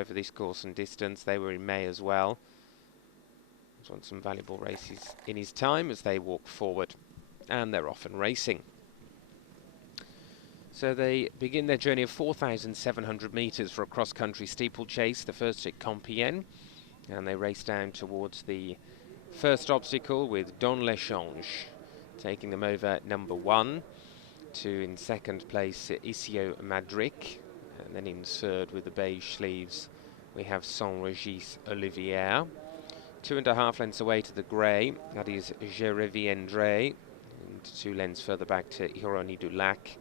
over this course and distance. They were in May as well. He's won some valuable races in his time as they walk forward, and they're off and racing. So they begin their journey of 4,700 metres for a cross-country steeplechase, the first at Compiegne, and they race down towards the first obstacle with Don L'Echange taking them over number 1. To in second place Iceo Madrik, and then in third with the beige sleeves we have Saint-Régis Olivier. 2.5 lengths away to the grey, that is Je Reviendrai, and 2 lengths further back to Ironie du Lac.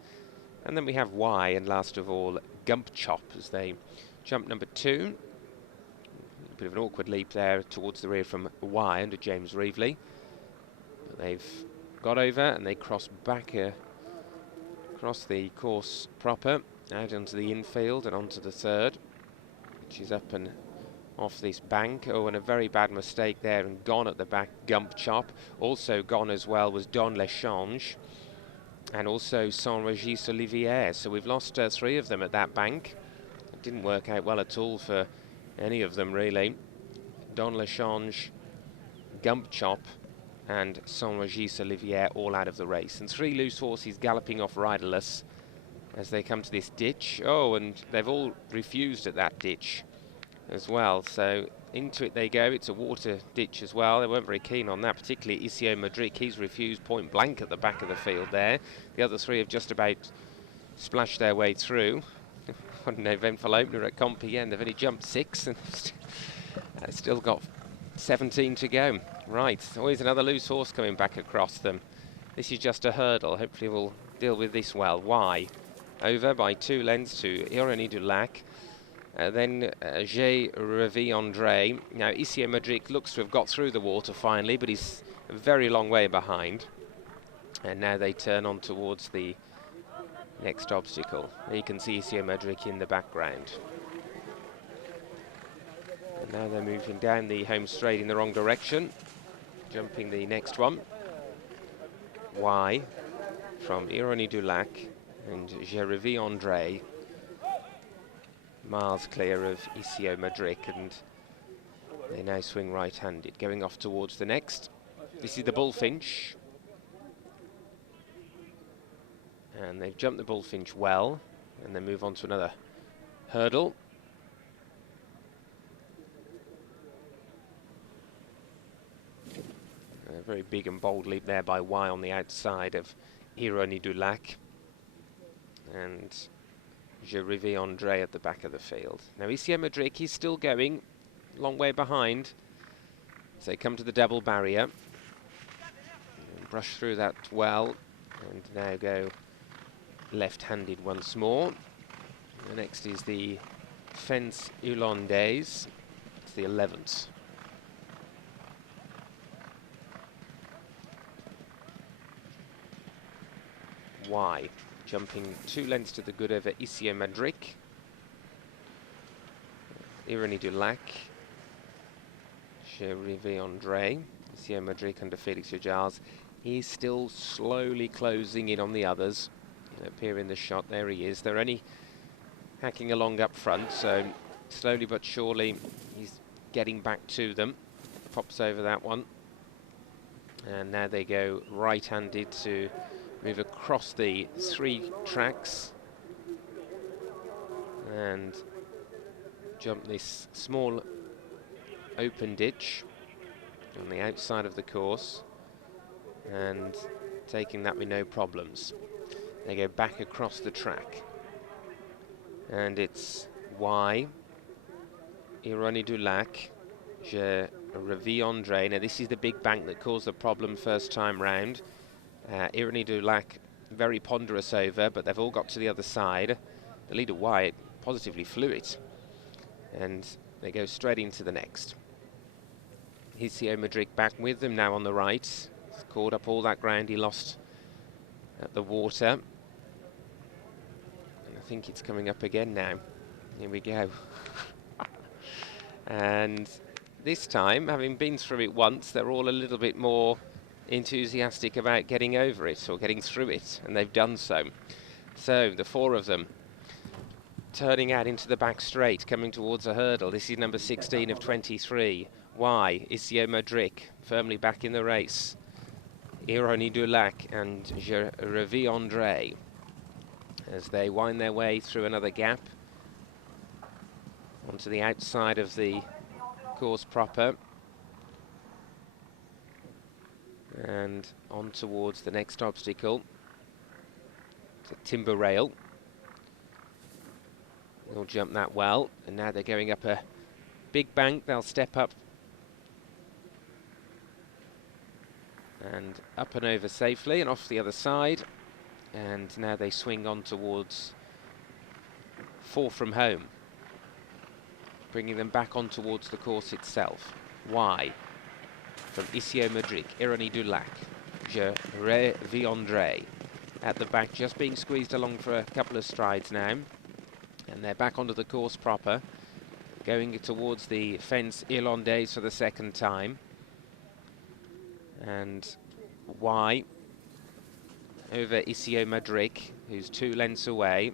And then we have Y, and last of all Gump Chop as they jump number 2. A bit of an awkward leap there towards the rear from Y under James Reevely. But they've got over and they cross back across the course proper, out onto the infield and onto the third, which is up and off this bank. Oh, and a very bad mistake there, and gone at the back, Gump Chop. Also gone as well was Don L'Echange, and also Saint-Régis Olivier. So we've lost 3 of them at that bank. It didn't work out well at all for any of them, really. Don L'Echange, Gump Chop, and Saint-Régis Olivier all out of the race. And 3 loose horses galloping off riderless as they come to this ditch. Oh, and they've all refused at that ditch as well. So into it they go. It's a water ditch as well. They weren't very keen on that, particularly Iceo Madrik. He's refused point blank at the back of the field there. The other 3 have just about splashed their way through. What an eventful opener at Compiegne. They've only jumped 6 and still got 17 to go. Right, always another loose horse coming back across them. This is just a hurdle. Hopefully we'll deal with this well. Y over by 2 lengths to Ironie du Lac. Then Je Reviendrai. Now Iceo Madrik looks to have got through the water finally, but he's a very long way behind. And now they turn on towards the next obstacle. There you can see Iceo Madrik in the background. And now they're moving down the home straight in the wrong direction, jumping the next one. Y from Ironie du Lac and Je Reviendrai, miles clear of Iceo Madrik, and they now swing right-handed, going off towards the next. This is the Bullfinch, and they've jumped the Bullfinch well, and they move on to another hurdle. A very big and bold leap there by Y on the outside of Ironie du Lac, and Je Reviendrai at the back of the field. Now Iceo Madrik is still going, long way behind, as they come to the double barrier. And brush through that well, and now go left-handed once more. The next is the Fence Hollandaise. It's the 11th. Y jumping 2 lengths to the good over Iceo Madrik. Ironie du Lac, Je Reviendrai, Iceo Madrik under Felix De Giles. He's still slowly closing in on the others. Appear in the shot. There he is. They're only hacking along up front, so slowly but surely he's getting back to them. Pops over that one, and now they go right-handed to move across the 3 tracks and jump this small open ditch on the outside of the course, and taking that with no problems. They go back across the track, and it's Y, Ironie du Lac, Je Reviendrai. Now this is the big bank that caused the problem first time round. Ironie du Lac very ponderous over, but they've all got to the other side. The leader Y positively flew it, and they go straight into the next. Iceo Madrik back with them now on the right. He's caught up all that ground he lost at the water, and I think it's coming up again now. Here we go. And this time, having been through it once, they're all a little bit more enthusiastic about getting over it or getting through it, and they've done so. So the 4 of them turning out into the back straight, coming towards a hurdle. This is number 16 of 23. Iceo Madrik, firmly back in the race. Irony Dulac and Je Reviendrai as they wind their way through another gap onto the outside of the course proper and on towards the next obstacle, the timber rail. They'll jump that well, and now they're going up a big bank. They'll step up and up and over safely and off the other side, and now they swing on towards Four from Home, bringing them back on towards the course itself. Y from Iceo Madrik, Irony Dulac, Je Reviendrai at the back, just being squeezed along for a couple of strides now, and they're back onto the course proper, going towards the fence Irlandaise for the second time. And Y over Iceo Madrik, who's 2 lengths away.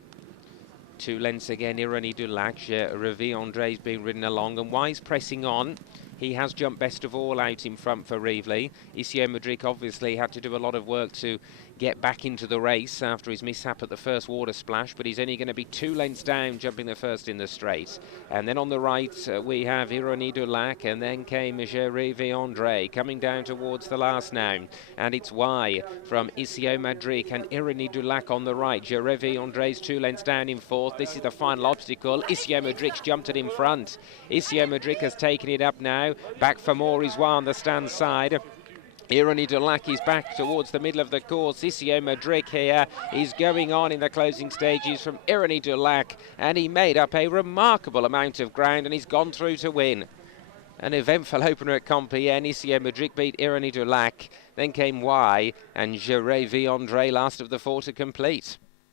2 lengths again, Irony Dulac. Reviendrai's being ridden along, and Y's pressing on. He has jumped best of all out in front for Reevely. Iceo Madrik obviously had to do a lot of work to get back into the race after his mishap at the first water splash, but he's only going to be 2 lengths down, jumping the first in the straight. And then on the right we have Irony Dulac, and then came Je Reviendrai coming down towards the last now. And it's Y from Iceo Madrik and Irony Dulac on the right. Je Reviendrai's 2 lengths down in fourth. This is the final obstacle. Iceo Madrik's jumped it in front. Iceo Madrik has taken it up now. Back for more is Y on the stand side. Irony Dulac is back towards the middle of the course. Iceo Madrik here is going on in the closing stages from Irony Dulac, and he made up a remarkable amount of ground and he's gone through to win. An eventful opener at Compiegne. Iceo Madrik beat Irony Dulac, then came Y and Je Reviendrai last of the 4 to complete.